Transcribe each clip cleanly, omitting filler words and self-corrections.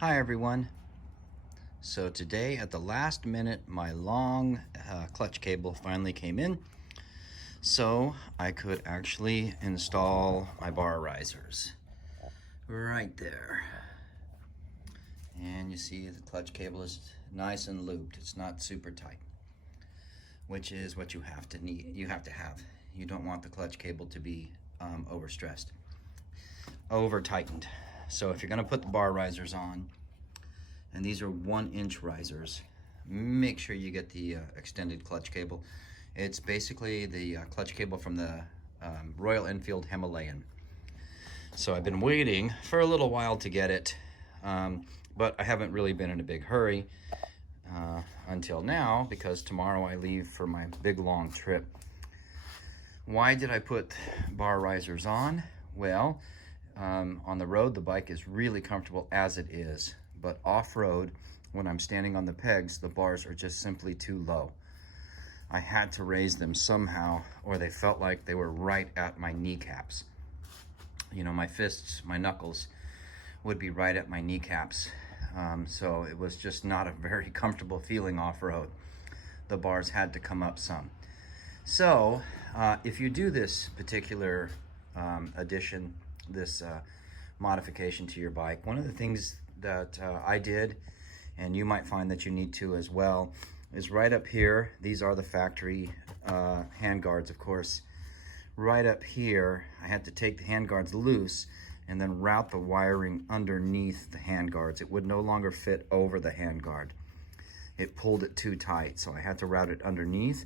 Hi everyone. So today at the last minute my long clutch cable finally came in, so I could actually install my bar risers right there. And you see the clutch cable is nice and looped. It's not super tight, which is what you have to have. You don't want the clutch cable to be overstressed, over tightened. So if you're going to put the bar risers on, and these are 1-inch risers, make sure you get the extended clutch cable. It's basically the clutch cable from the Royal Enfield Himalayan. So I've been waiting for a little while to get it, but I haven't really been in a big hurry until now, because tomorrow I leave for my big long trip. Why did I put bar risers on? Well, on the road the bike is really comfortable as it is, but off-road, when I'm standing on the pegs, the bars are just simply too low. I had to raise them somehow, or they felt like they were right at my kneecaps. You know, my fists, my knuckles would be right at my kneecaps. So it was just not a very comfortable feeling off-road. The bars had to come up some. So if you do this particular addition, this modification to your bike, one of the things that I did, and you might find that you need to as well, is right up here. These are the factory hand guards, of course. Right up here, I had to take the hand guards loose and then route the wiring underneath the hand guards. It would no longer fit over the hand guard. It pulled it too tight, so I had to route it underneath.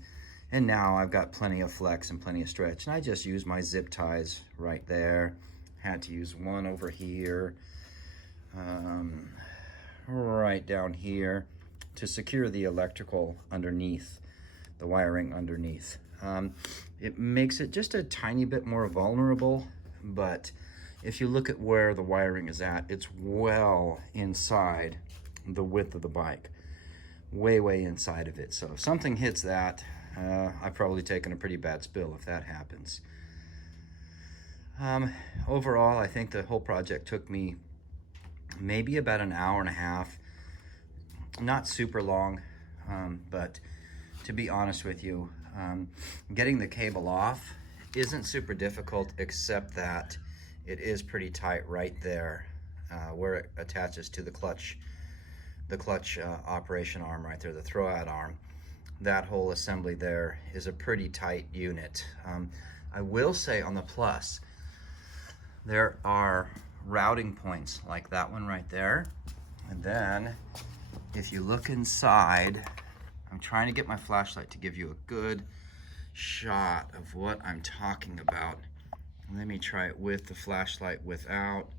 And now I've got plenty of flex and plenty of stretch. And I just use my zip ties right there. Had to use one over here, right down here, to secure the electrical underneath, the wiring underneath. It makes it just a tiny bit more vulnerable, but if you look at where the wiring is at, it's well inside the width of the bike, way inside of it. So if something hits that, I've probably taken a pretty bad spill if that happens. Overall, I think the whole project took me maybe about an hour and a half. Not super long, but to be honest with you, getting the cable off isn't super difficult, except that it is pretty tight right there where it attaches to the clutch operation arm right there, the throwout arm. That whole assembly there is a pretty tight unit. I will say on the Plus, there are routing points like that one right there. And then if you look inside, I'm trying to get my flashlight to give you a good shot of what I'm talking about. Let me try it with the flashlight, without,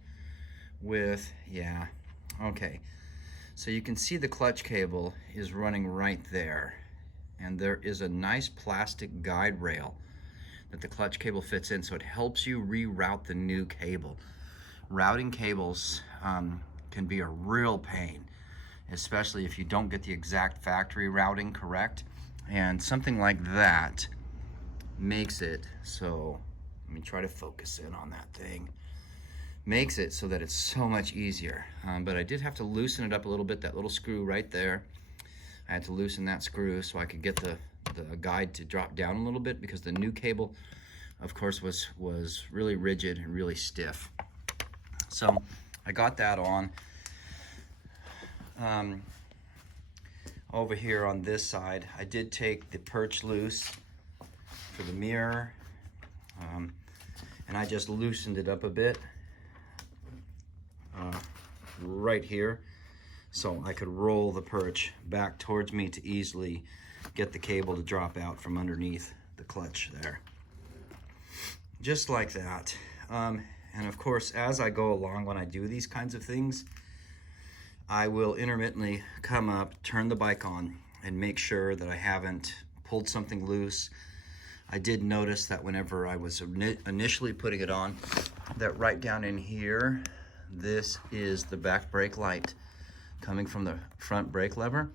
with, yeah, okay. So you can see the clutch cable is running right there. And there is a nice plastic guide rail that the clutch cable fits in, so it helps you reroute the new cable. Routing cables can be a real pain, especially if you don't get the exact factory routing correct. And something like that makes it so, let me try to focus in on that thing, makes it so that it's so much easier. But I did have to loosen it up a little bit, that little screw right there. I had to loosen that screw so I could get the guide to drop down a little bit, because the new cable, of course, was really rigid and really stiff. So I got that on. Over here on this side, I did take the perch loose for the mirror, and I just loosened it up a bit right here, so I could roll the perch back towards me to easily get the cable to drop out from underneath the clutch there. Just like that. And of course, as I go along, when I do these kinds of things, I will intermittently come up, turn the bike on, and make sure that I haven't pulled something loose. I did notice that whenever I was initially putting it on, that right down in here, this is the back brake light coming from the front brake lever,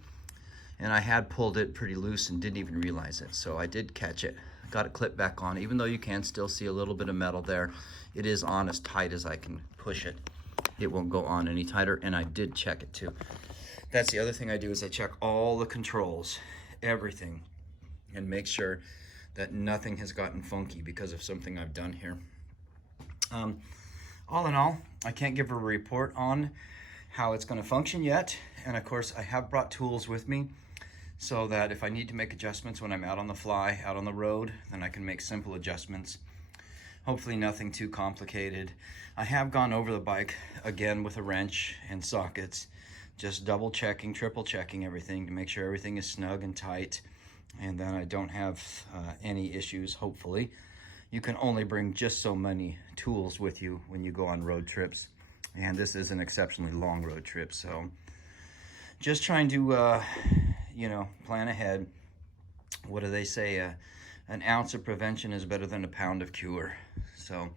and I had pulled it pretty loose and didn't even realize it. So I did catch it, got it clipped back on. Even though you can still see a little bit of metal there, it is on as tight as I can push it. it won't go on any tighter, and I did check it too. That's the other thing I do, is I check all the controls, everything, and make sure that nothing has gotten funky because of something I've done here. All in all, I can't give a report on how it's going to function yet, and of course I have brought tools with me so that if I need to make adjustments when I'm out on the fly, out on the road, then I can make simple adjustments. Hopefully nothing too complicated. I have gone over the bike again with a wrench and sockets, just double checking, triple checking everything to make sure everything is snug and tight, and then I don't have any issues, hopefully. You can only bring just so many tools with you when you go on road trips, and this is an exceptionally long road trip, so just trying to you know, plan ahead. What do they say? An ounce of prevention is better than a pound of cure. So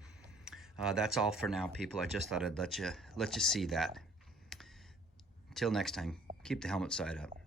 that's all for now, people. I just thought I'd let you see that. Till next time, keep the helmet side up.